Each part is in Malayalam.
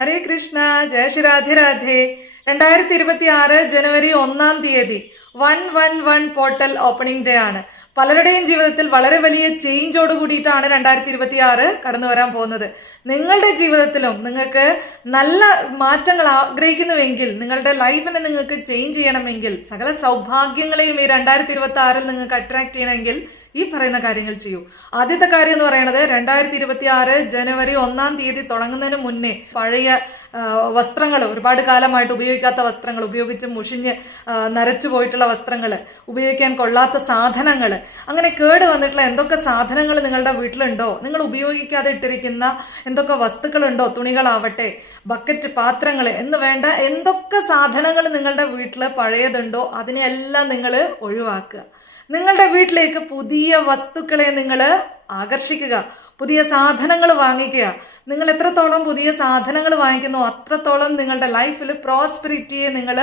ഹരേ കൃഷ്ണ, ജയ ശ്രീ രാധേ രാധേ. 2026 ജനുവരി 1 തീയതി 111 പോർട്ടൽ ഓപ്പണിംഗ് ഡേ ആണ്. പലരുടെയും ജീവിതത്തിൽ വളരെ വലിയ ചേഞ്ചോട് കൂടിയിട്ടാണ് 2026 കടന്നു വരാൻ പോകുന്നത്. നിങ്ങളുടെ ജീവിതത്തിലും നിങ്ങൾക്ക് നല്ല മാറ്റങ്ങൾ ആഗ്രഹിക്കുന്നുവെങ്കിൽ, നിങ്ങളുടെ ലൈഫിനെ നിങ്ങൾക്ക് ചേഞ്ച് ചെയ്യണമെങ്കിൽ, സകല സൗഭാഗ്യങ്ങളെയും ഈ 2026 നിങ്ങൾക്ക് അട്രാക്ട് ചെയ്യണമെങ്കിൽ ഈ പറയുന്ന കാര്യങ്ങൾ ചെയ്യൂ. ആദ്യത്തെ കാര്യം എന്ന് പറയുന്നത് 2026 ജനുവരി 1 തീയതി തുടങ്ങുന്നതിന് മുന്നേ പഴയ വസ്ത്രങ്ങൾ, ഒരുപാട് കാലമായിട്ട് ഉപയോഗിക്കാത്ത വസ്ത്രങ്ങൾ, ഉപയോഗിച്ച് മുഷിഞ്ഞ് നരച്ചു പോയിട്ടുള്ള വസ്ത്രങ്ങൾ, ഉപയോഗിക്കാൻ കൊള്ളാത്ത സാധനങ്ങൾ, അങ്ങനെ കേട് വന്നിട്ടുള്ള എന്തൊക്കെ സാധനങ്ങൾ നിങ്ങളുടെ വീട്ടിലുണ്ടോ, നിങ്ങൾ ഉപയോഗിക്കാതെ ഇട്ടിരിക്കുന്ന എന്തൊക്കെ വസ്തുക്കളുണ്ടോ, തുണികളാവട്ടെ, ബക്കറ്റ്, പാത്രങ്ങൾ എന്ന് വേണ്ട എന്തൊക്കെ സാധനങ്ങൾ നിങ്ങളുടെ വീട്ടിൽ പഴയതുണ്ടോ അതിനെല്ലാം നിങ്ങൾ ഒഴിവാക്കുക. നിങ്ങളുടെ വീട്ടിലേക്ക് പുതിയ വസ്തുക്കളെ നിങ്ങൾ ആകർഷിക്കുക, പുതിയ സാധനങ്ങൾ വാങ്ങിക്കുക. നിങ്ങൾ എത്രത്തോളം പുതിയ സാധനങ്ങൾ വാങ്ങിക്കുന്നോ അത്രത്തോളം നിങ്ങളുടെ ലൈഫിൽ പ്രോസ്പെരിറ്റിയെ നിങ്ങൾ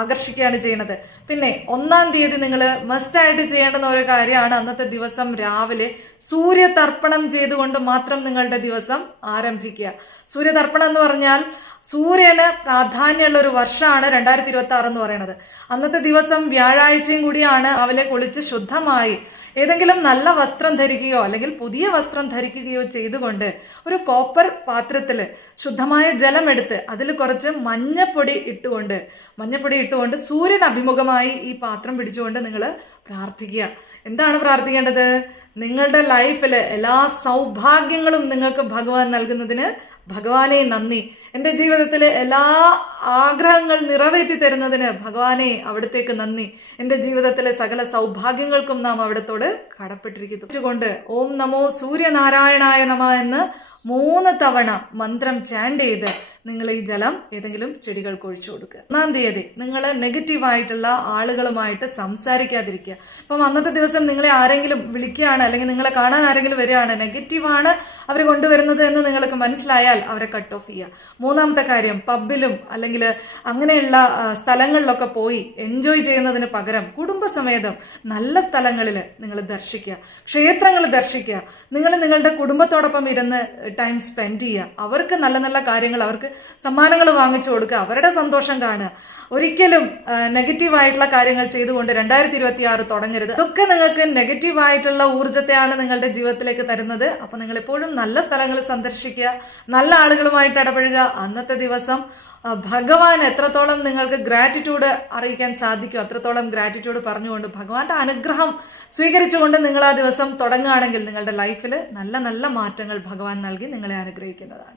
ആകർഷിക്കുകയാണ് ചെയ്യുന്നത്. പിന്നെ 1 തീയതി നിങ്ങൾ മസ്റ്റായിട്ട് ചെയ്യേണ്ടുന്ന ഒരു കാര്യമാണ്, അന്നത്തെ ദിവസം രാവിലെ സൂര്യതർപ്പണം ചെയ്തുകൊണ്ട് മാത്രം നിങ്ങളുടെ ദിവസം ആരംഭിക്കുക. സൂര്യതർപ്പണം എന്ന് പറഞ്ഞാൽ സൂര്യന് പ്രാധാന്യമുള്ള ഒരു വർഷമാണ് 2026 എന്ന് പറയുന്നത്. അന്നത്തെ ദിവസം വ്യാഴാഴ്ചയും കൂടിയാണ്. രാവിലെ കുളിച്ച് ശുദ്ധമായി ഏതെങ്കിലും നല്ല വസ്ത്രം ധരിക്കുകയോ അല്ലെങ്കിൽ പുതിയ വസ്ത്രം ധരിക്കുകയോ ചെയ്തുകൊണ്ട് ഒരു കോപ്പർ പാത്രത്തിൽ ശുദ്ധമായ ജലം എടുത്ത് അതിൽ കുറച്ച് മഞ്ഞപ്പൊടി ഇട്ടുകൊണ്ട് സൂര്യൻ അഭിമുഖമായി ഈ പാത്രം പിടിച്ചുകൊണ്ട് നിങ്ങൾ പ്രാർത്ഥിക്കുക. എന്താണ് പ്രാർത്ഥിക്കേണ്ടത്? നിങ്ങളുടെ ലൈഫിൽ എല്ലാ സൗഭാഗ്യങ്ങളും നിങ്ങൾക്ക് ഭഗവാൻ നൽകുന്നതിന് ഭഗവാനെ നന്ദി. എൻ്റെ ജീവിതത്തിലെ എല്ലാ ആഗ്രഹങ്ങൾ നിറവേറ്റി തരുന്നതിന് ഭഗവാനെ അവിടത്തേക്ക് നന്ദി. എൻ്റെ ജീവിതത്തിലെ സകല സൗഭാഗ്യങ്ങൾക്കും നാം അവിടത്തോട് കടപ്പെട്ടിരിക്കുന്നു കൊണ്ട് ഓം നമോ സൂര്യനാരായണായ നമ എന്ന് 3 തവണ മന്ത്രം ചാൻഡ് ചെയ്ത് നിങ്ങൾ ഈ ജലം ഏതെങ്കിലും ചെടികൾക്ക് ഒഴിച്ചു കൊടുക്കുക. 1 തീയതി നിങ്ങൾ നെഗറ്റീവായിട്ടുള്ള ആളുകളുമായിട്ട് സംസാരിക്കാതിരിക്കുക. അപ്പം അന്നത്തെ ദിവസം നിങ്ങളെ ആരെങ്കിലും വിളിക്കുകയാണ് അല്ലെങ്കിൽ നിങ്ങളെ കാണാൻ ആരെങ്കിലും വരികയാണ്, നെഗറ്റീവാണ് അവർ കൊണ്ടുവരുന്നത് എന്ന് നിങ്ങൾക്ക് മനസ്സിലായാൽ അവരെ കട്ട് ഓഫ് ചെയ്യുക. 3ാമത്തെ കാര്യം, പബ്ബിലും അല്ലെങ്കിൽ അങ്ങനെയുള്ള സ്ഥലങ്ങളിലൊക്കെ പോയി എൻജോയ് ചെയ്യുന്നതിന് പകരം കുടുംബസമേതം നല്ല സ്ഥലങ്ങളിൽ നിങ്ങൾ ദർശിക്കുക, ക്ഷേത്രങ്ങൾ ദർശിക്കുക. നിങ്ങൾ നിങ്ങളുടെ കുടുംബത്തോടൊപ്പം ഇരുന്ന് ടൈം സ്പെൻഡ് ചെയ്യുക. അവർക്ക് നല്ല നല്ല കാര്യങ്ങൾ, അവർക്ക് സമ്മാനങ്ങൾ വാങ്ങിച്ചു കൊടുക്കുക, അവരുടെ സന്തോഷം കാണുക. ഒരിക്കലും നെഗറ്റീവായിട്ടുള്ള കാര്യങ്ങൾ ചെയ്തുകൊണ്ട് 2026 തുടങ്ങരുത്. ഇതൊക്കെ നിങ്ങൾക്ക് നെഗറ്റീവായിട്ടുള്ള ഊർജ്ജത്തെയാണ് നിങ്ങളുടെ ജീവിതത്തിലേക്ക് തരുന്നത്. അപ്പം നിങ്ങൾ എപ്പോഴും നല്ല സ്ഥലങ്ങൾ സന്ദർശിക്കുക, നല്ല ആളുകളുമായിട്ട് ഇടപഴകുക. അന്നത്തെ ദിവസം ഭഗവാൻ എത്രത്തോളം നിങ്ങൾക്ക് ഗ്രാറ്റിറ്റ്യൂഡ് അറിയിക്കാൻ സാധിക്കും അത്രത്തോളം ഗ്രാറ്റിറ്റ്യൂഡ് പറഞ്ഞുകൊണ്ട് ഭഗവാന്റെ അനുഗ്രഹം സ്വീകരിച്ചുകൊണ്ട് നിങ്ങൾ ആ ദിവസം തുടങ്ങുകയാണെങ്കിൽ നിങ്ങളുടെ ലൈഫിൽ നല്ല നല്ല മാറ്റങ്ങൾ ഭഗവാൻ നൽകി നിങ്ങളെ അനുഗ്രഹിക്കുന്നതാണ്.